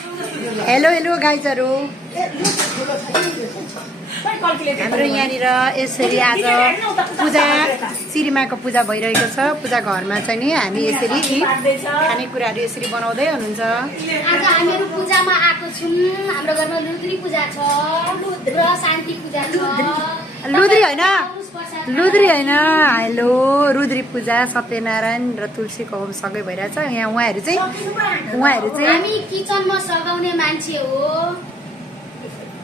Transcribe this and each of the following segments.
Hello hello गाइजहरू, हाम्रो यहाँनिर यसरी आज पूजा श्रीमाको पूजा भइरहेको छ। पूजा घरमा चाहिँ नि हामी यसरी खानेकुराहरू यसरी बनाउँदै हुनुहुन्छ। आज हामीहरू पूजामा आएको छौँ। हाम्रो घरमा लुद्री पूजा छ र शान्ति पूजा छ। लुद्री होइन, लुद्री होइन, हेलो रुद्री पूजा सत्यनारायण र तुलसीको होम सँगै भइरहेछ। यहाँ उहाँहरू चाहिँ हामी किचनमा सघाउने मान्छे हो।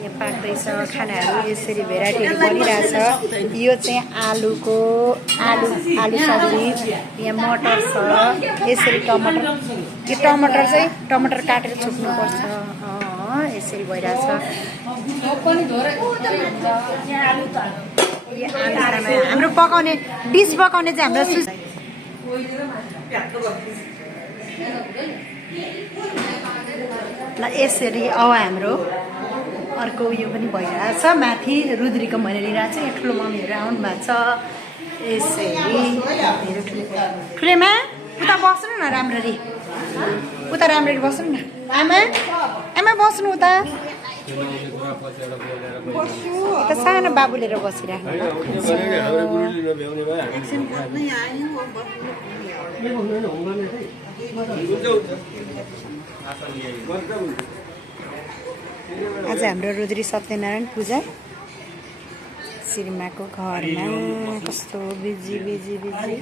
यहाँ पाक्दैछ खानाहरू, यसरी भेराइटीहरू बनिरहेछ। यो चाहिँ आलु सब्जी, यहाँ मटर छ, यसरी टमाटर, यो टमाटर काटेर छोप्नुपर्छ। यसरी भइरहेछ। हाम्रो पकाउने डिस पकाउने चाहिँ हाम्रो यसरी हाम्रो अर्को उयो पनि भइरहेछ। माथि रुद्रीको मैले लिइरहेको छु। यहाँ ठुलो मम्मीहरू आउनु भएको छ। यसरी ठुलेमा उता बस्नु न, राम्ररी उता राम्ररी बस्नु न। आमा बस्नु उता। उता सानो बाबु लिएर बसिराख्नु। आज हाम्रो रुद्री सत्यनारायण पूजा श्रीमाको घरमा कस्तो बिजी बिजी बिजी।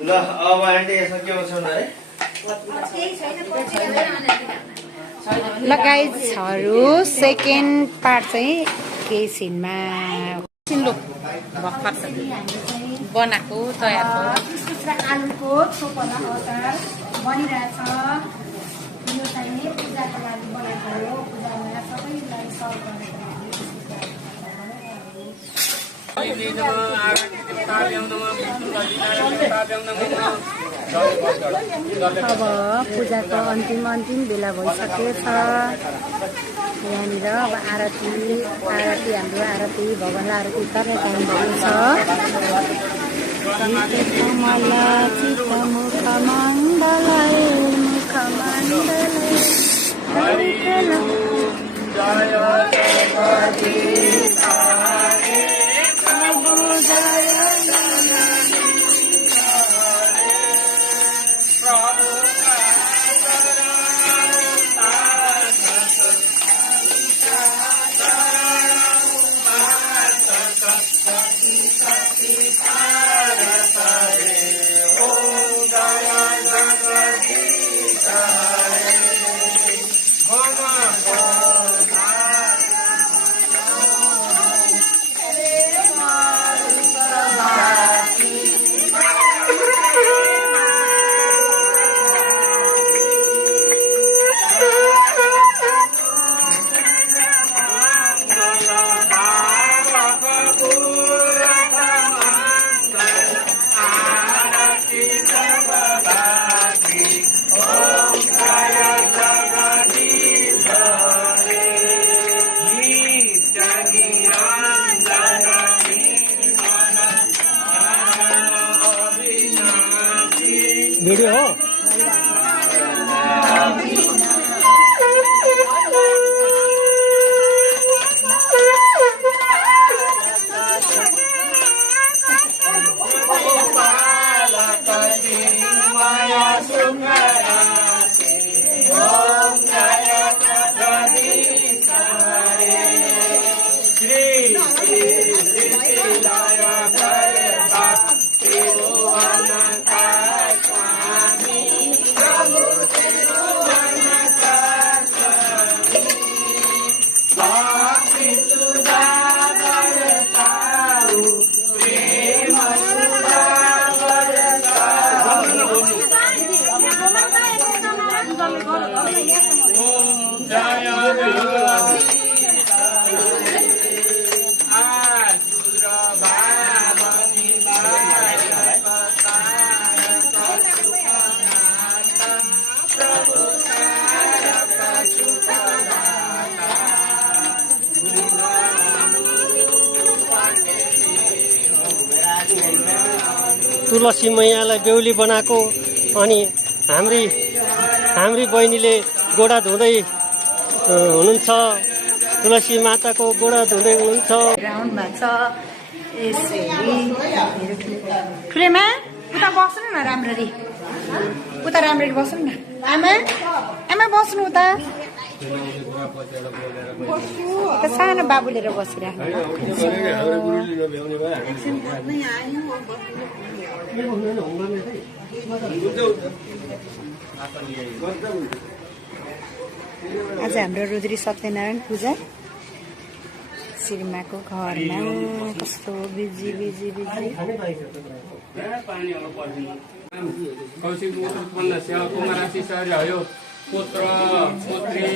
ल अब आन्टी यसमा के हुन्छ है? ल गाइजहरू, सेकेन्ड पार्ट चाहिँ केही सिनमा भर्खर बनाएको तयार आलुको छोपना अचार बनिरहेछ। यो चाहिँ पूजाको लागि बनाएको हो। पूजामा सबैलाई सर्भ गर्नको अब पूजाको अन्तिम बेला भइसकेछ। यहाँनिर अब आरती हाम्रो आरती भगवानलाई आरती गर्ने टाइम भएको छ। भिडियो हो। तुलसी मैयालाई बेहुली बनाएको अनि हाम्री बहिनीले गोडा धुँदै हुनुहुन्छ। तुलसी माताको गोडा धुँदै हुनुहुन्छ। राउन्ड भएको छ यसरी ठुलेमा उता बस्नु न राम्ररी, उता राम्ररी बस्नु न। आमा बस्नु उता सानो बाबु लिएर बसिराख्नु। आज हाम्रो रुद्री सत्यनारायण पूजा श्रीमाको घरमा कस्तो बिजी बिजी बिजी। कौशिक उत्पन्न सेवा कुमाराशी शरीर पुत्र पुत्री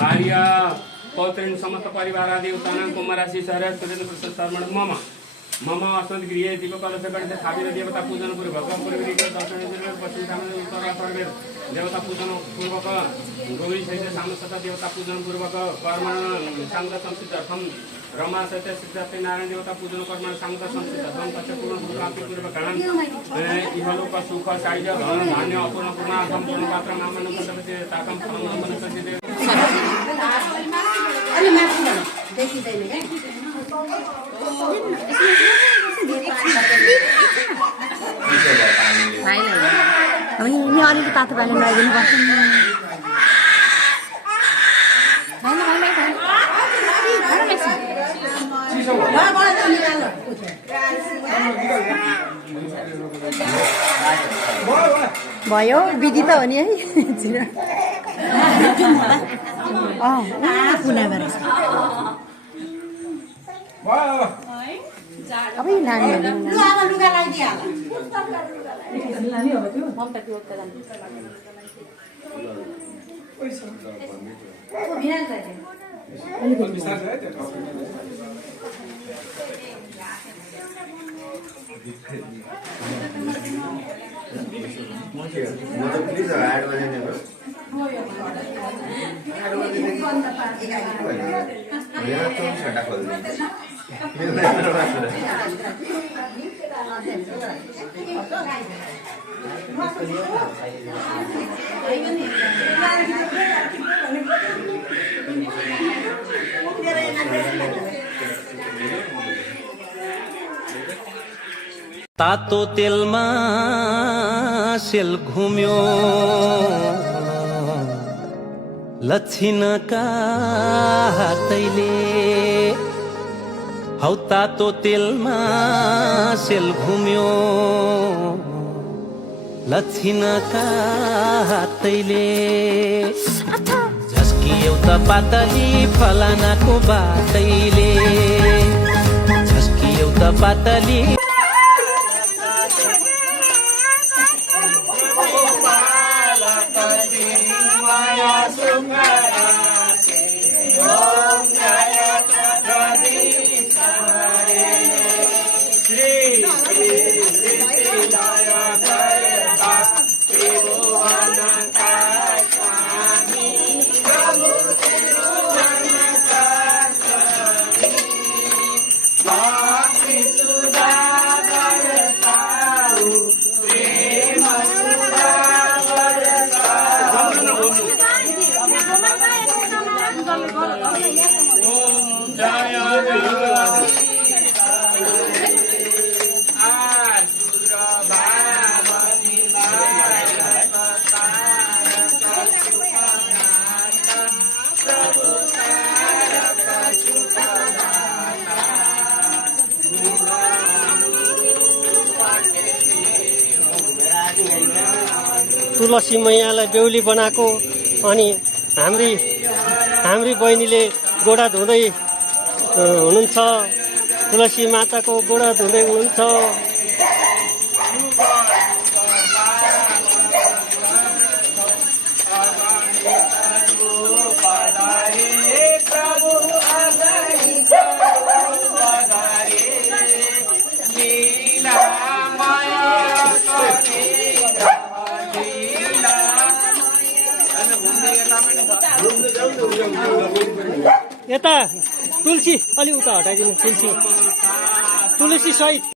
भार्य पौत्रीन समस्त परिवार देवतानां कुमाराशी शरीर सुरेन्द्र प्रसाद शर्मा मम अस्मत् गृहे दीपकलश गणेश स्थापित देवता पूजन पूर्वक दर्शन पश्चिम उत्तर देवता पूजन पूर्वक गौरी सहित सामसता देवता पूजन पूर्वक कर्म सांग संस्कृतर्थम रमा सहित सत्यनारायण देवता पूजन कर्म सांग संस्कृतर्थम तस्य पूर्ण प्राप्ति पूर्वक इहलोक सुख साहित्य धन धान्य अपूर्ण पूर्ण सम्पूर्ण पात्र मामन पदवते ताकम फलम मनसते यिनी अलिकति तातो पानी लगाइदिनु पर्छ। भयो विधि त हो नि है। कुनाबाट अब नानीहरू तातो तेलमा सेल घुम्यो लक्षिणका हातैले हौ तातो तेलमा सेल घुम्यो लक्षिणका हातैले झस्की एउटा पातली फलानाको बाटैले झस्की एउटा पातली तुलसी मैयालाई बेहुली बनाएको अनि हाम्री बहिनीले गोडा धुँदै हुनुहुन्छ। तुलसी माताको गोडा धुँदै हुनुहुन्छ। यता तुलसी अलि उता हटाइदिनु। तुलसी सहित